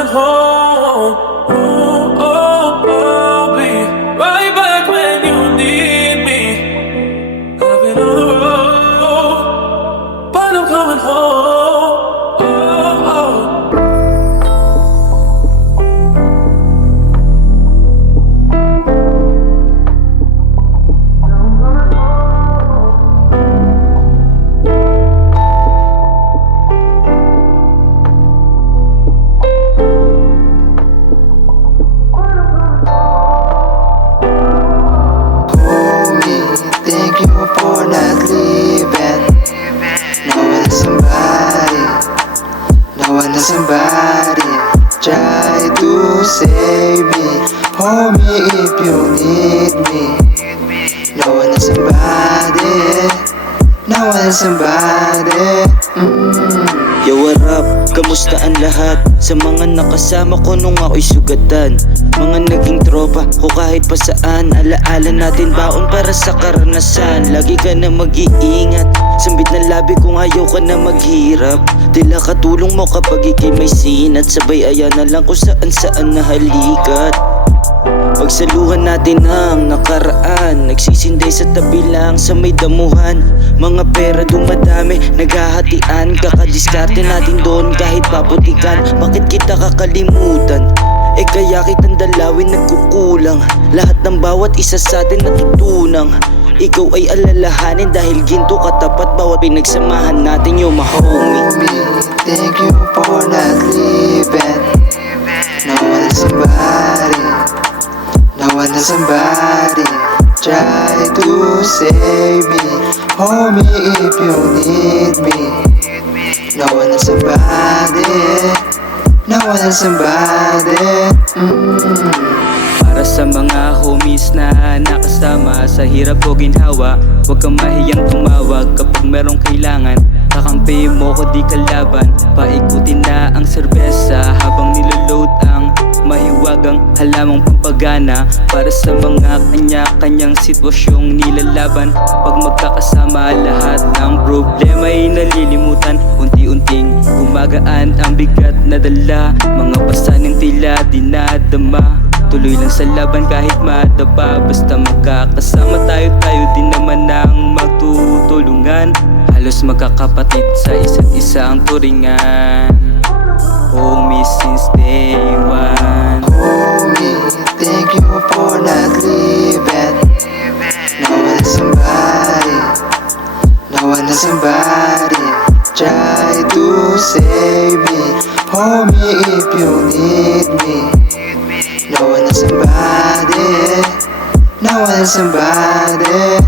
coming home. Oh, oh, I'll be right back when you need me. I've been on the road, but I'm coming home. Oh, oh. Thank you for not leaving. No one is somebody, no one is somebody. Try to save me, homie, if you need me. No one is somebody, no one is somebody. Yo, what up? Kamusta ang lahat? Sa mga nakasama ko nung ako'y sugatan, mga naging tropa ko kahit pa saan. Alaala natin baon para sa karanasan. Lagi ka na mag-iingat, sambit ng labi kung ayaw ka na maghirap. Tila katulong mo kapag ikay may sinat, sabay aya na lang kung saan saan nahalikat. Pagsaluhan natin ang nakaraan, nagsisinday sa tabi lang sa may damuhan. Mga pera dumadami, naghahatian, kakadiskarte natin doon kahit paputikan. Bakit kita kakalimutan? Eh kaya kitang dalawin nagkukulang. Lahat ng bawat isa sa atin natutunang ikaw ay alalahanin dahil ginto katapat bawat pinagsamahan natin, yo my homie. Thank you for not leaving. No one is somebody, no one is somebody. Try to save me, homie, if you need me. No one is somebody, no one is somebody. Para sa mga homies na nakasama sa hirap o ginhawa, huwag kang mahiyang tumawag kapag merong kailangan. Kakampi mo ko di kalaban, paikutin na ang serbesa habang niloload ang mahiwagang halamang pampagana. Para sa mga kanya-kanyang sitwasyong nilalaban, pag magkakasama lahat ng problema ay nalilimutan. Unti-unting gumagaan ang bigat na dala, mga pasanang tila dinadama. Tuloy lang sa laban kahit madapa, basta magkakasama tayo, tayo din naman ang magtutulungan. Halos magkakapatid sa isa't isa ang turingan, homie since day one. Homie, thank you for not leaving. No one is somebody, no one is somebody. Try to save me, homie, if you need me. No one is somebody, no one is somebody.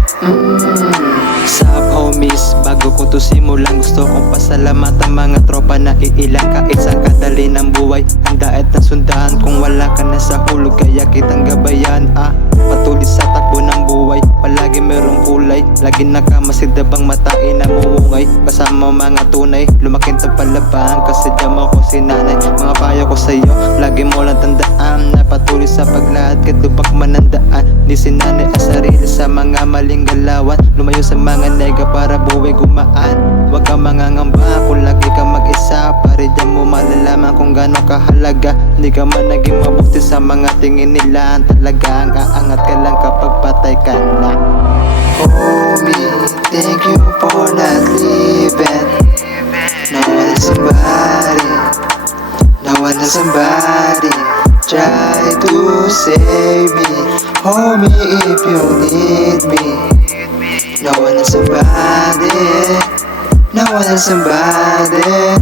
Sup homies, bago ko to simulan, gusto kong pasalamatan mga tropa na iilang kahit sa kadali ng buhay. Handa at nasundahan kung wala ka na sa hulog, kaya kitang gabayan. Patuloy sa takbo ng buhay, palagi merong kulay. Lagi nakamasidabang matain na muungay, kasama mga tunay, lumaking tapalabang kasi mo ko si nanay. Mga payo ko sa'yo, lagi mo lang tandaan na patuloy sa paglahad kahit lupak man ang daan. Di sinanay ang sarili sa mga maling galawan, lumayo sa mga nega para buhay gumaan. Huwag kang mangangamba kung lagi kang mag-isa, pare dyan mo malalaman kung gano'ng kahalaga. Hindi ka man naging mabuti sa mga tingin nila, talagang aangat ka lang kapag patay ka na. Homie, thank you for not leaving. No one is somebody, no one is somebody. Try to save me, homie, if you need me. No one is somebody, no one is somebody.